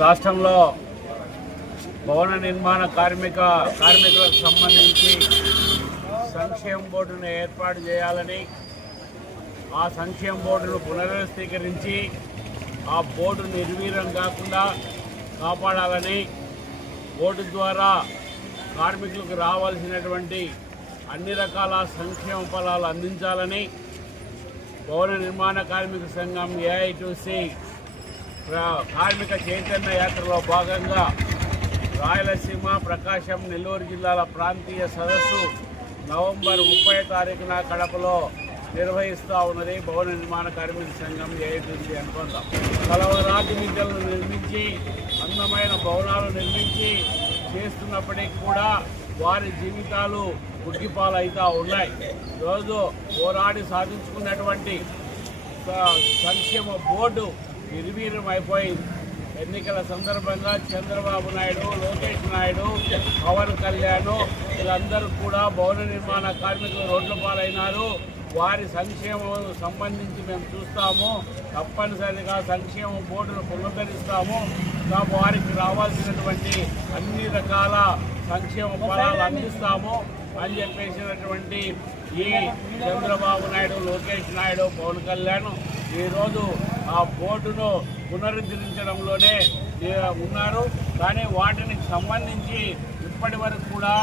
రాష్ట్రంలో భవన నిర్మాణ కార్మికులకు సంబంధించి సంక్షేమ బోర్డును ఏర్పాటు చేయాలని, ఆ సంక్షేమ బోర్డును పునర్వ్యవస్థీకరించి ఆ బోర్డు నిర్వీర్యం కాకుండా కాపాడాలని, బోర్డు ద్వారా కార్మికులకు రావాల్సినటువంటి అన్ని రకాల సంక్షేమ ఫలాలు అందించాలని భవన నిర్మాణ కార్మిక సంఘం ఏఐటీసీ కార్మిక చైతన్య యాత్రలో భాగంగా రాయలసీమ, ప్రకాశం, నెల్లూరు జిల్లాల ప్రాంతీయ సదస్సు నవంబర్ 30 తారీఖున కడపలో నిర్వహిస్తూ ఉన్నది. భవన నిర్మాణ కార్మిక సంఘం ఏఐటీసీ అనుకుందాం. కలవరాతి విద్యలను నిర్మించి అందమైన భవనాలు నిర్మించి చేస్తున్నప్పటికీ కూడా వారి జీవితాలు ఉగ్గిపాలవుతూ ఉన్నాయి. రోజు పోరాడి సాధించుకున్నటువంటి సంక్షేమ బోర్డు నిర్వీర్యం అయిపోయింది. ఎన్నికల సందర్భంగా చంద్రబాబు నాయుడు, లోకేష్ నాయుడు, పవన్ కళ్యాణ్ వీళ్ళందరూ కూడా భవన నిర్మాణ కార్మికులు రోడ్ల పాలైనారు. వారి సంక్షేమం సంబంధించి మేము చూస్తాము, తప్పనిసరిగా సంక్షేమ బోర్డును పునరుద్ధరిస్తాము, వారికి రావాల్సినటువంటి అన్ని రకాల సంక్షేమ ఫలాలు అందిస్తాము అని చెప్పేసినటువంటి ఈ చంద్రబాబు నాయుడు, లోకేష్ నాయుడు, పవన్ కళ్యాణ్ ఈరోజు ఆ బోర్డును పునరుద్ధరించడంలోనే ఉన్నారు. కానీ వాటికి సంబంధించి ఇప్పటి వరకు కూడా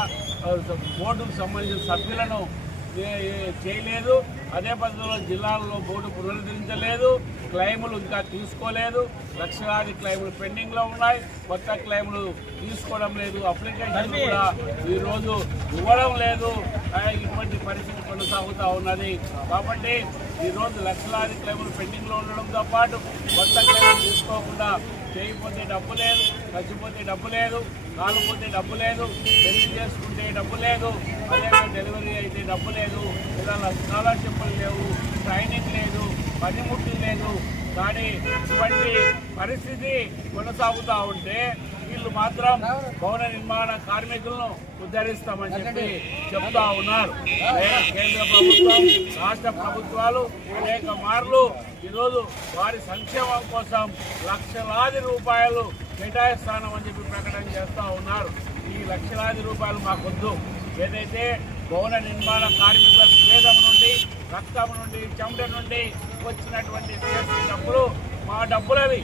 బోర్డుకు సంబంధించిన సభ్యులను చేయలేదు. అదే పద్ధతిలో జిల్లాల్లో బోర్డు పునరుద్ధరించలేదు. క్లెయిములు ఇంకా తీసుకోలేదు. లక్షలాది క్లెయిములు పెండింగ్లో ఉన్నాయి. కొత్త క్లెయిములు తీసుకోవడం లేదు. అప్లికేషన్ కూడా ఈరోజు ఇవ్వడం లేదు. ఇటువంటి పరిస్థితి కొనసాగుతూ ఉన్నది. కాబట్టి ఈరోజు లక్షలాది క్లెయిములు పెండింగ్లో ఉండడంతో పాటు కొత్త క్లెయిములు తీసుకోకుండా చేయకపోతే డబ్బు లేదు, చచ్చిపోతే డబ్బు లేదు, కాలిపోతే డబ్బు లేదు, పెళ్లి చేసుకుంటే డబ్బు లేదు, అదేవిధంగా డెలివరీ అయితే డబ్బు లేదు, ఇలా స్కాలర్షిప్లు లేవు, ట్రైనింగ్ లేదు, పనిముట్లు లేదు. కానీ ఇటువంటి పరిస్థితి కొనసాగుతూ ఉంటే వీళ్ళు మాత్రం భవన నిర్మాణ కార్మికులను ఉద్ధరిస్తామని చెప్పి చెప్తా ఉన్నారు. కేంద్ర ప్రభుత్వం, రాష్ట్ర ప్రభుత్వాలు అనేక మార్లు ఈరోజు వారి సంక్షేమం కోసం లక్షలాది రూపాయలు కేటాయిస్తానని చెప్పి ప్రకటన చేస్తూ ఉన్నారు. ఈ లక్షలాది రూపాయలు మాకొద్దు. ఏదైతే భవన నిర్మాణ కార్మికుల స్వేదం నుండి, రక్తం నుండి, చెమట నుండి వచ్చినటువంటి డబ్బులు మా డబ్బులవి